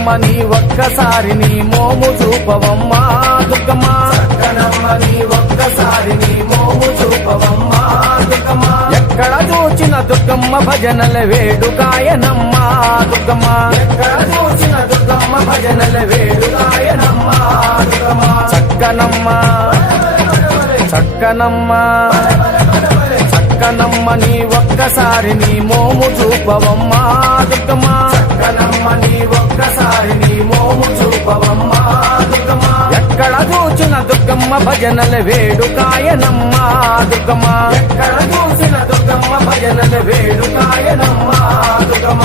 చక్కనమ్మ నీ ఒక్కసారి నీ మోము చూపవమ్మా దుర్గమ్మ చక్కనమ్మ నీ ఒక్కసారి నీ మోము చూపవమ్మా దుర్గమ్మ ఎక్కడ చూచిన దుర్గమ్మ భజనల వేడుకాయనమ్మ దుర్గమ్మ ఎక్కడ చూచిన దుర్గమ్మ భజనల వేడుకాయనమ్మ దుర్గమ్మ చక్కనమ్మ చక్కనమ్మ చక్కనమ్మ నీ ఒక్కసారి నీ మోము చూపవమ్మా దుర్గమ్మ చక్కనమ్మ నీ ఒక్కసారి నీ మోము చూపవమ్మా దుర్గమ్మ ఎక్కడ చూచిన దుర్గమ్మ భజనల వేడుకాయనమ్మ దుర్గమ్మ ఎక్కడ చూసిన దుర్గమ్మ భజనల వేడుకాయనమ్మ దుర్గమ్మ